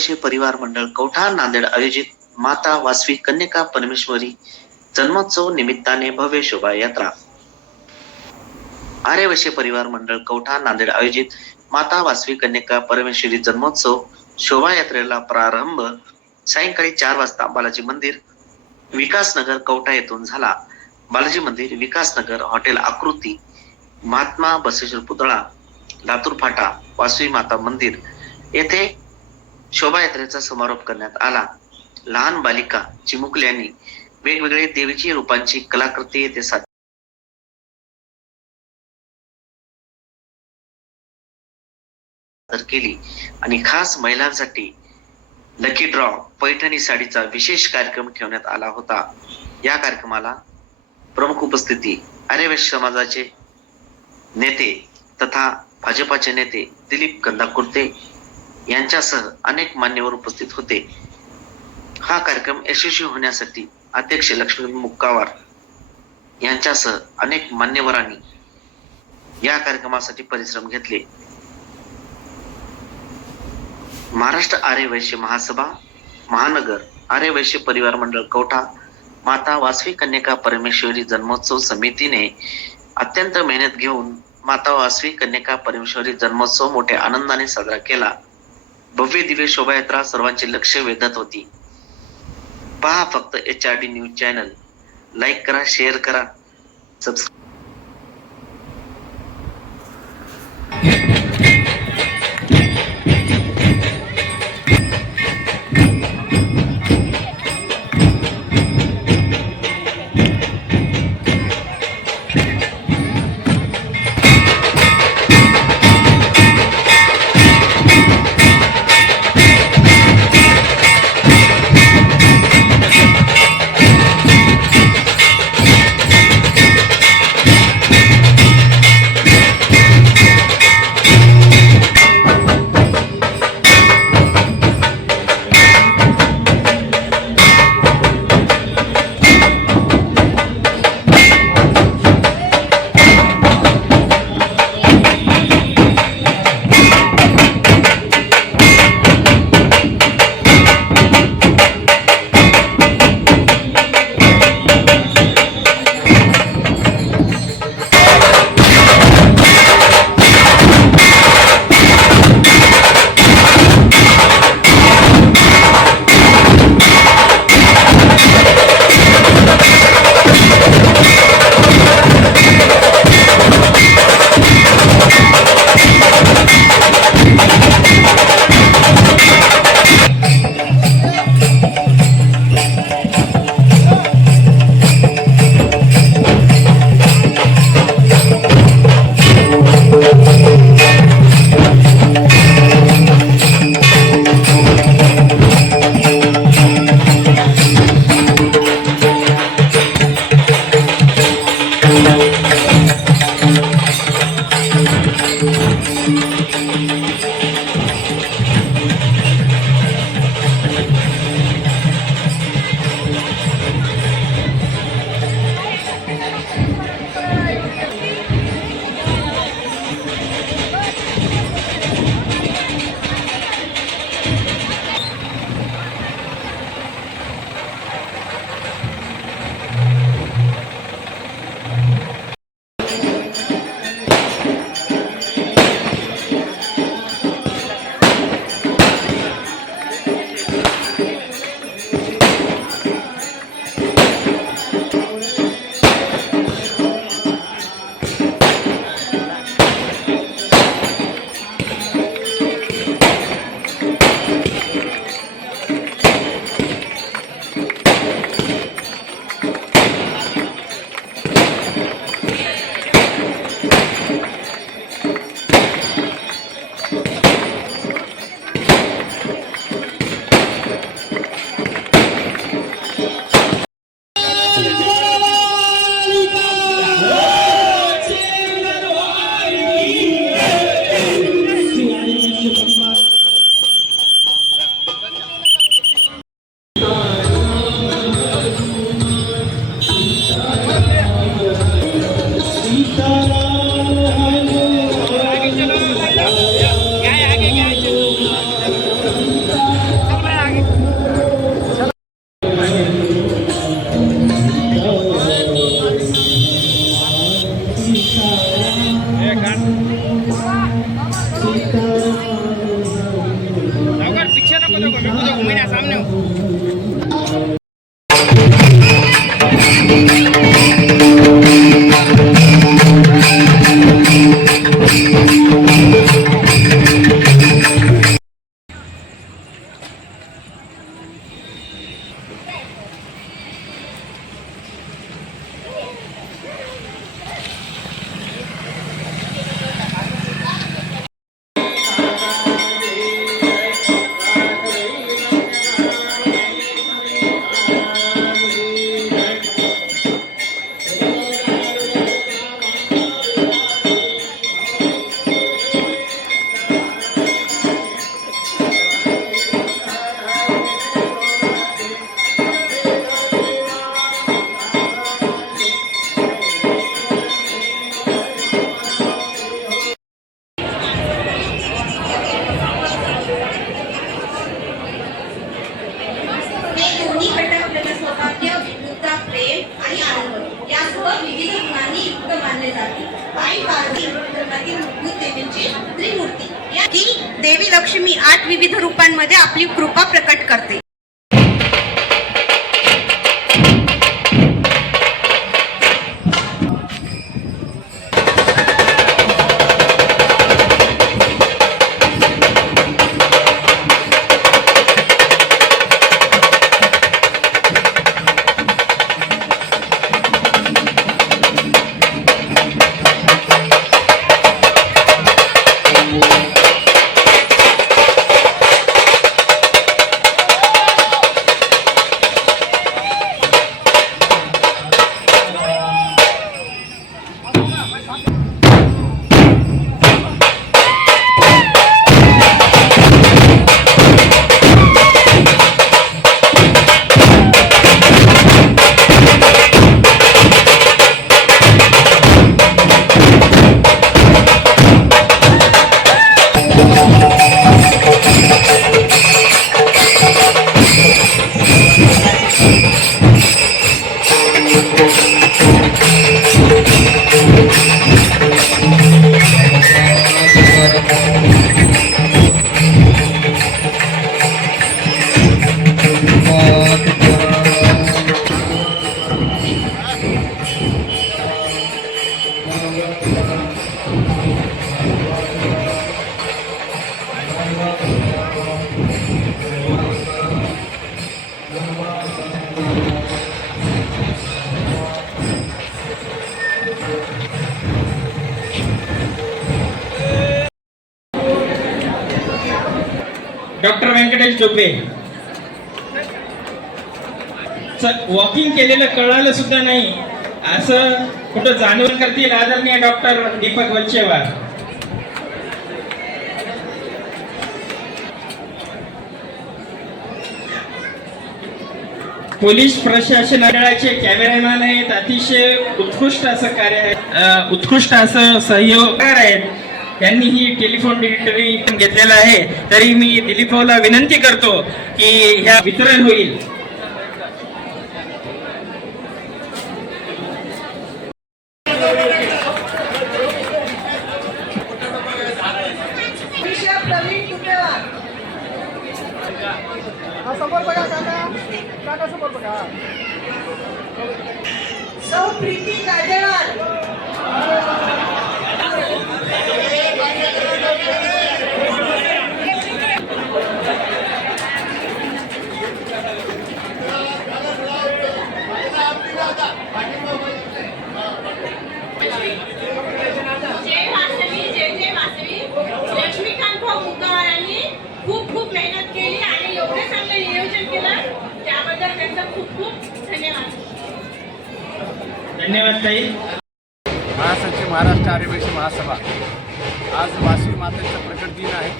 आर्यवैश्य परिवार मंडळ कौठा नांदेड आयोजित माता वासवी कन्यका परमेश्वरी जन्मोत्सव निमित्ताने भव्य शोभायात्रा। आर्यवैश्य परिवार मंडळ कौठा नांदेड आयोजित माता वासवी कन्यका परमेश्वरी जन्मोत्सव शोभायात्रेला प्रारंभ सायंकाळी 4 वाजता बालाजी मंदिर विकासनगर कौठा येथून झाला। बालाजी मंदिर विकासनगर हॉटेल आकृती महात्मा बसवेश्वर पुतळा लातूर फाटा वासवी माता मंदिर येथे शोभायात्रेचा समारोप करण्यात आला। लहान बालिका चिमुकल्यांनी वेगवेगळे देवीची रूपांची कलाकृती येथे सादर केली आणि खास महिलांसाठी लकी ड्रॉ पैठणी साडीचा विशेष कार्यक्रम ठेवण्यात आला होता। या कार्यक्रमाला प्रमुख उपस्थिती आर्यवैश्य समाजाचे नेते तथा भाजपाचे नेते दिलीप कंदाकुर्ते यांच्यासह अनेक मान्यवर उपस्थित होते। हा कार्यक्रम यशस्वी होण्यासाठी अध्यक्ष लक्ष्मण मुक्कावार यांच्यासह अनेक मान्यवरांनी या कार्यक्रमासाठी परिश्रम घेतले। महाराष्ट्र आर्यवैश्य महासभा महानगर आर्यवैश्य परिवार मंडळ कौठा माता वासवी कन्यका परमेश्वरी जन्मोत्सव समितीने अत्यंत मेहनत घेऊन माता वासवी कन्यका परमेश्वरी जन्मोत्सव मोठ्या आनंदाने साजरा केला। भव्य दिव्य शोभायात्रा सर्वांचे लक्ष वेधत होती। पहा फक्त HRD न्यूज चॅनल, लाईक करा, शेअर करा, सबस्क्राईब की देवी लक्ष्मी 8 विविध रूपांमध्ये आपली कृपा प्रकट करते. डॉक्टर व्यंकटेश डोबे वॉकिंग केलेलं कळालं सुद्धा नाही असं कुठं जाणून करतील आदरणीय डॉक्टर दीपक वच्चेवार. पोलीस प्रशासन मंडळाचे कॅमेरामॅन आहेत, अतिशय उत्कृष्ट असं कार्य आहे, उत्कृष्ट असं सहयोगकार आहेत. त्यांनी ही टेलिफोन डिरेक्टरी घेतलेला आहे. तरी मी दिलीप भाऊला विनंती करतो की ह्या वितरण होईल. समोर बघा काका समोर बघा. सौ प्रीती गाजेवार. लक्ष्मीकांत भाऊ मुक्कावार यांनी खूप खूप मेहनत केली आणि एवढे चांगलं नियोजन केलं, त्याबद्दल त्यांचा खूप खूप धन्यवाद. धन्यवाद ताई. महासचिव महाराष्ट्र आर्यवैश्य महासभा आज वासवी मातेचा प्रकट दिन आहे.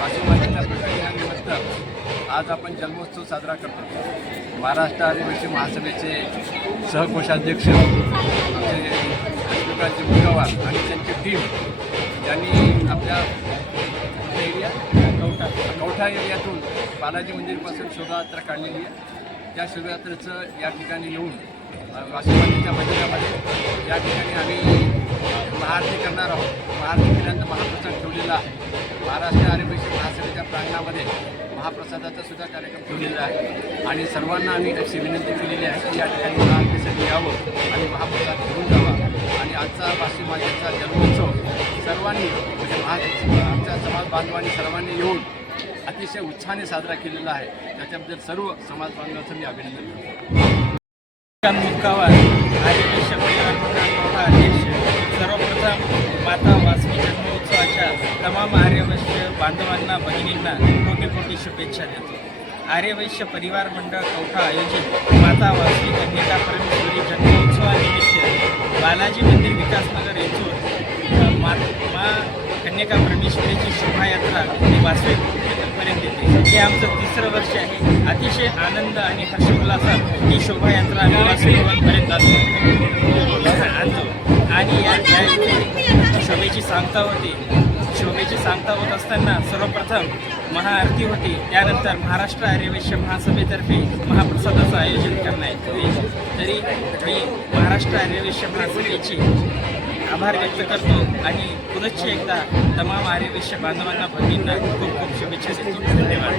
वासवी मातेच्या प्रकट दिनानिमित्त आज आपण जन्मोत्सव साजरा करतो. महाराष्ट्र आर्यवैश्य महासभेचे सहकोषाध्यक्ष लक्ष्मीकांत मुक्कावार आणि त्यांची टीम यांनी आपल्या एरिया कवठा एरियातून बालाजी मंदिरपासून शोभायात्रा काढलेली आहे. त्या शोभायात्रेचं या ठिकाणी येऊन वासवी मातेच्या मंदिरामध्ये या ठिकाणी आम्ही महाआरती करणार आहोत. महाआरती केल्यानंतर महाप्रसाद ठेवलेला आहे. महाराष्ट्र आर्यवैश्य महासभेच्या प्रांगणामध्ये महाप्रसादाचा सुद्धा कार्यक्रम ठेवलेला आहे आणि सर्वांना आम्ही अशी विनंती केलेली आहे की या ठिकाणी महाआरतीसाठी यावं आणि महाप्रसाद घेऊन जावा आणि आजचा वाशी समाजाचा जन्मोत्सव सर्वांनी म्हणजे आमच्या समाज बांधवांनी सर्वांनी येऊन अतिशय उत्साहाने साजरा केलेला आहे. त्याच्याबद्दल सर्व समाज बांधवांचं मी अभिनंदन करतो. मुक्कावार आर्यवैश्य परिवार मंडळ अध्यक्ष, सर्वप्रथम माता वासवी जन्मोत्सवाच्या तमाम आर्यवैश्य बांधवांना भगिनींना कोटी कोटी शुभेच्छा देतो. आर्यवैश्य परिवार मंडळ कवठा आयोजित माता वासवी कन्यका परमेश्वरी जन्मोत्सवानिमित्त बालाजी मंदिर विकासनगर येथून मा कन्यका परमेश्वरीची शोभायात्रा ही वासवी पर्यंत येते. हे आमचं 3रं वर्ष आहे. अतिशय आनंद आणि हर्षोल्लासात ही शोभायात्रा आम्ही वासवीपर्यंत आणतो आणि या शोभेची सांगता होती. शोभेची सांगता होत असताना सर्वप्रथम महाआरती होती. त्यानंतर महाराष्ट्र आर्यवैश्य महासभेतर्फे महाप्रसादाचं आयोजन करण्यात येते. तरी मी महाराष्ट्र आर्यवैश्य महासभेची आभार व्यक्त करतो आणि पुनश्च एकदा तमाम आर्यवैश्य बांधवांना भगिनींना खूप खूप शुभेच्छा देतो. धन्यवाद.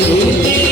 Thank you.